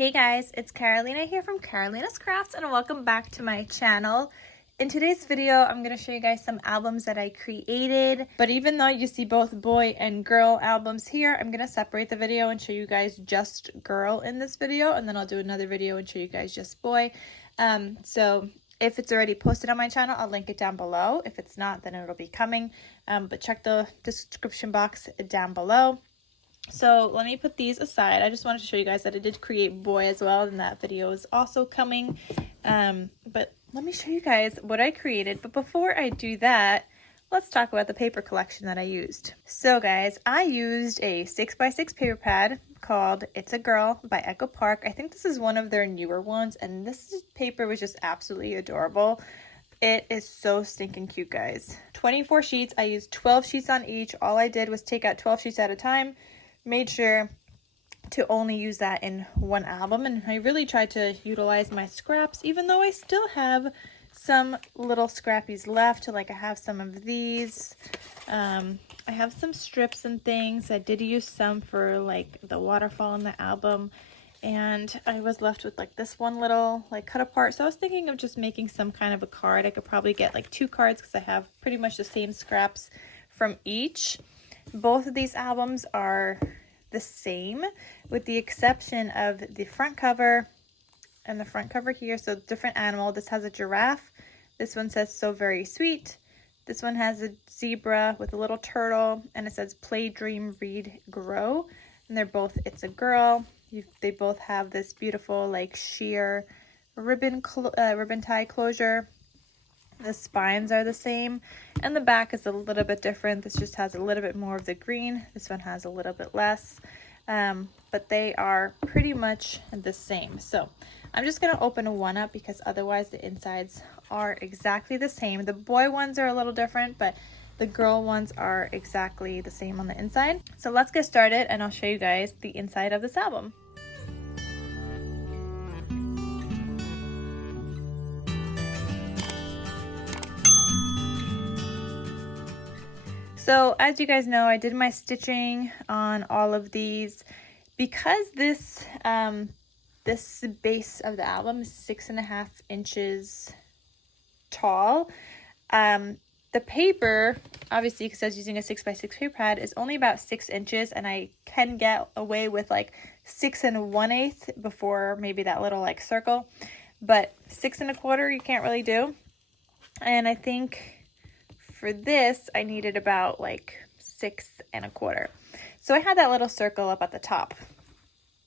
Hey guys, it's Carolina here from KarolinasKrafts and welcome back to my channel. In today's video, I'm going to show you guys some albums that I created. But even though you see both boy and girl albums here, I'm going to separate the video and show you guys just girl in this video. And then I'll do another video and show you guys just boy. So if it's already posted on my channel, I'll link it down below. If it's not, then it'll be coming. But check the description box down below. So let me put these aside. I just wanted to show you guys that I did create boy as well, and that video is also coming. But let me show you guys what I created. But before I do that, let's talk about the paper collection that I used. So guys, I used a 6x6 paper pad called It's a Girl by Echo Park. I think this is one of their newer ones, and this paper was just absolutely adorable. It is so stinking cute, guys. 24 sheets. I used 12 sheets on each. All I did was take out 12 sheets at a time. Made sure to only use that in one album, and I really tried to utilize my scraps, even though I still have some little scrappies left. Like I have some of these. I have some strips and things. I did use some for like the waterfall in the album, and I was left with like this one little like cut apart. So I was thinking of just making some kind of a card. I could probably get like 2 cards because I have pretty much the same scraps from each. Both of these albums are the same with the exception of the front cover and the front cover here. So different animal. This has a giraffe. This one says So Very Sweet. This one has a zebra with a little turtle, and it says Play, Dream, Read, Grow. And they're both It's a Girl. They both have this beautiful like sheer ribbon tie closure. The spines are the same, and the back is a little bit different. This just has a little bit more of the green. This one has a little bit less, but they are pretty much the same. So I'm just going to open one up because otherwise the insides are exactly the same. The boy ones are a little different, but the girl ones are exactly the same on the inside. So let's get started, and I'll show you guys the inside of this album. So as you guys know, I did my stitching on all of these because this this base of the album is 6.5 inches tall. The paper, obviously, because I was using a 6x6 paper pad, is only about 6 inches, and I can get away with like 6 1/8 before maybe that little like circle, but 6 1/4 you can't really do. And I think for this, I needed about like 6 1/4. So I had that little circle up at the top,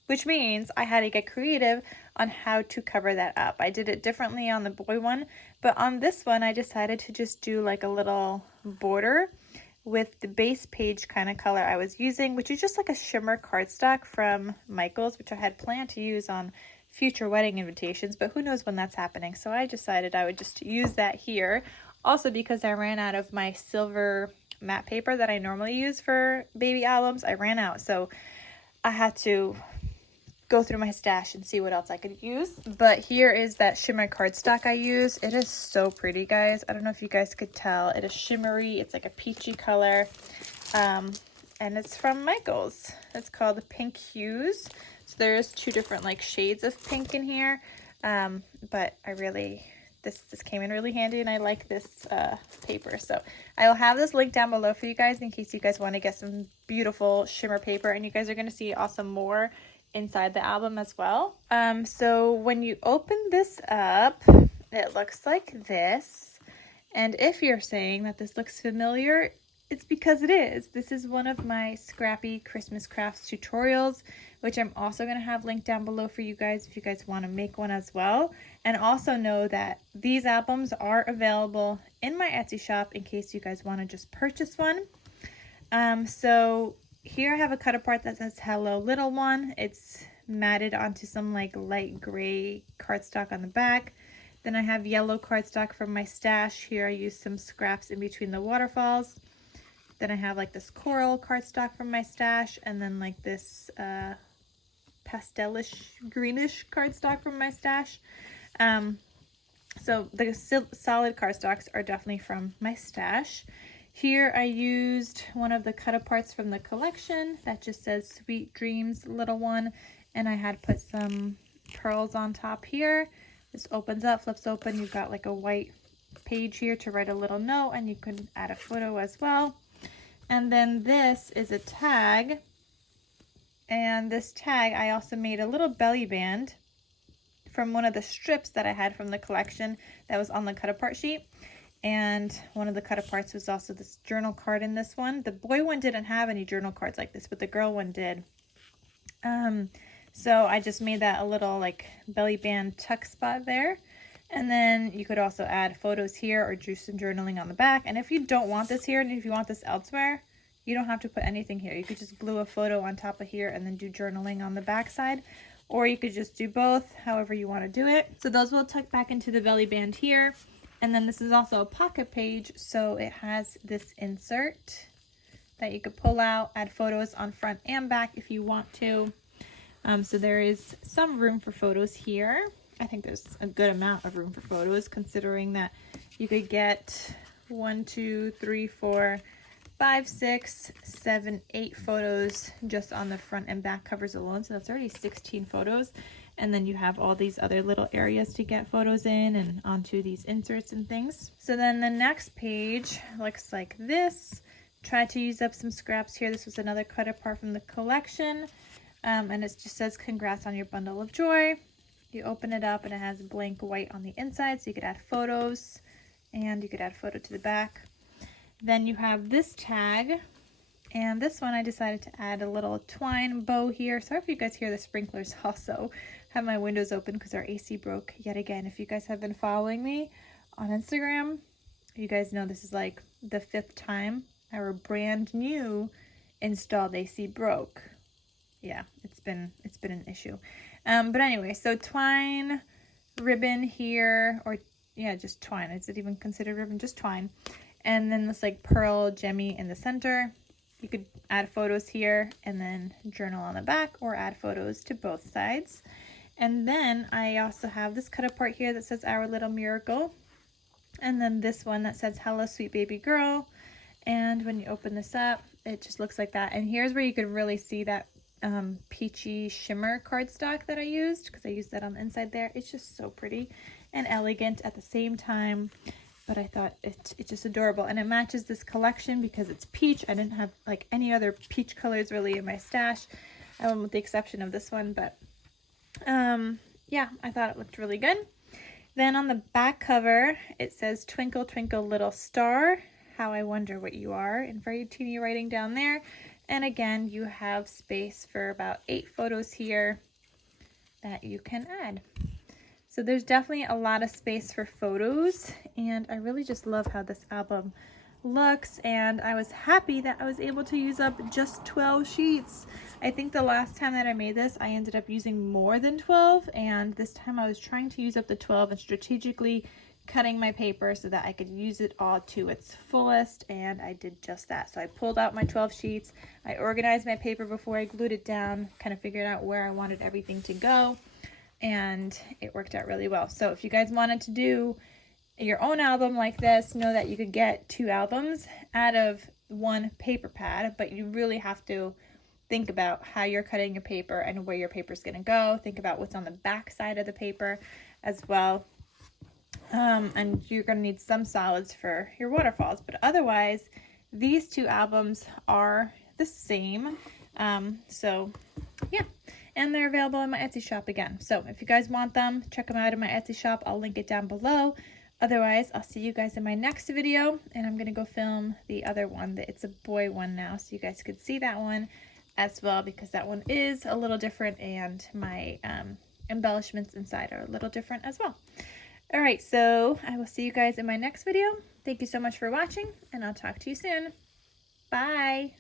which means I had to get creative on how to cover that up. I did it differently on the boy one, but on this one, I decided to just do like a little border with the base page kind of color I was using, which is just like a shimmer cardstock from Michaels, which I had planned to use on future wedding invitations, but who knows when that's happening. So I decided I would just use that here. Also, because I ran out of my silver matte paper that I normally use for baby albums, I ran out. So I had to go through my stash and see what else I could use. But here is that shimmer cardstock I use. It is so pretty, guys. I don't know if you guys could tell. It is shimmery. It's like a peachy color. And it's from Michaels. It's called Pink Hues. So there's 2 different like shades of pink in here. But I really... This came in really handy, and I like this paper. So I'll have this link down below for you guys in case you guys want to get some beautiful shimmer paper, and you guys are going to see also more inside the album as well. So when you open this up, it looks like this. And if you're saying that this looks familiar, it's because it is. This is one of my Scrappy Christmas Crafts tutorials, which I'm also going to have linked down below for you guys if you guys want to make one as well. And also know that these albums are available in my Etsy shop in case you guys want to just purchase one. So here I have a cut apart that says Hello Little One. It's matted onto some like light gray cardstock on the back. Then I have yellow cardstock from my stash. Here I used some scraps in between the waterfalls. Then I have like this coral cardstock from my stash, and then like this pastelish greenish cardstock from my stash. So the solid cardstocks are definitely from my stash. Here I used one of the cut aparts from the collection that just says Sweet Dreams Little One. and I had put some pearls on top here. This opens up, flips open. You've got like a white page here to write a little note, and you can add a photo as well. And then this is a tag, and this tag I also made a little belly band from one of the strips that I had from the collection that was on the cut apart sheet. And one of the cut aparts was also this journal card in this one. The boy one didn't have any journal cards like this, but the girl one did. So I just made that a little like belly band tuck spot there. And then you could also add photos here or do some journaling on the back. And if you don't want this here, and if you want this elsewhere, you don't have to put anything here. You could just glue a photo on top of here and then do journaling on the back side. Or you could just do both, however you want to do it. So those will tuck back into the belly band here. And then this is also a pocket page, so it has this insert that you could pull out, add photos on front and back if you want to. So there is some room for photos here. I think there's a good amount of room for photos, considering that you could get 1, 2, 3, 4, 5, 6, 7, 8 photos just on the front and back covers alone. So that's already 16 photos. And then you have all these other little areas to get photos in and onto these inserts and things. So then the next page looks like this. Try to use up some scraps here. This was another cut apart from the collection. And it just says, congrats on your bundle of joy. You open it up and it has blank white on the inside, so you could add photos, and you could add a photo to the back. Then you have this tag, and this one I decided to add a little twine bow here. Sorry if you guys hear the sprinklers. Also have my windows open because our AC broke yet again. If you guys have been following me on Instagram, you guys know this is like the 5th time our brand new installed AC broke. Yeah, it's been an issue. But anyway, so twine ribbon here, or yeah, just twine. Is it even considered ribbon? Just twine. And then this like pearl gemmy in the center. You could add photos here and then journal on the back, or add photos to both sides. And then I also have this cut apart here that says Our Little Miracle. And then this one that says Hello Sweet Baby Girl. And when you open this up, it just looks like that. And here's where you can really see that peachy shimmer cardstock that I used, because I used that on the inside there. It's just so pretty and elegant at the same time, but I thought it's just adorable, and it matches this collection because it's peach. I didn't have like any other peach colors really in my stash, with the exception of this one, but yeah, I thought it looked really good. Then on the back cover it says Twinkle Twinkle Little Star, how I wonder what you are, in very teeny writing down there. And again, you have space for about 8 photos here that you can add. So there's definitely a lot of space for photos, and I really just love how this album looks, and I was happy that I was able to use up just 12 sheets. I think the last time that I made this, I ended up using more than 12, and this time I was trying to use up the 12 and strategically cutting my paper so that I could use it all to its fullest, and I did just that. So I pulled out my 12 sheets, I organized my paper before I glued it down, kind of figured out where I wanted everything to go, and it worked out really well. So if you guys wanted to do your own album like this, know that you could get 2 albums out of 1 paper pad, but you really have to think about how you're cutting your paper and where your paper is going to go. Think about what's on the back side of the paper as well. And you're going to need some solids for your waterfalls, but otherwise these 2 albums are the same. So yeah, and they're available in my Etsy shop again. So if you guys want them, check them out in my Etsy shop. I'll link it down below. Otherwise, I'll see you guys in my next video, and I'm going to go film the other one. It's a boy one now, so you guys could see that one as well, because that one is a little different, and my embellishments inside are a little different as well. Alright, so I will see you guys in my next video. Thank you so much for watching, and I'll talk to you soon. Bye!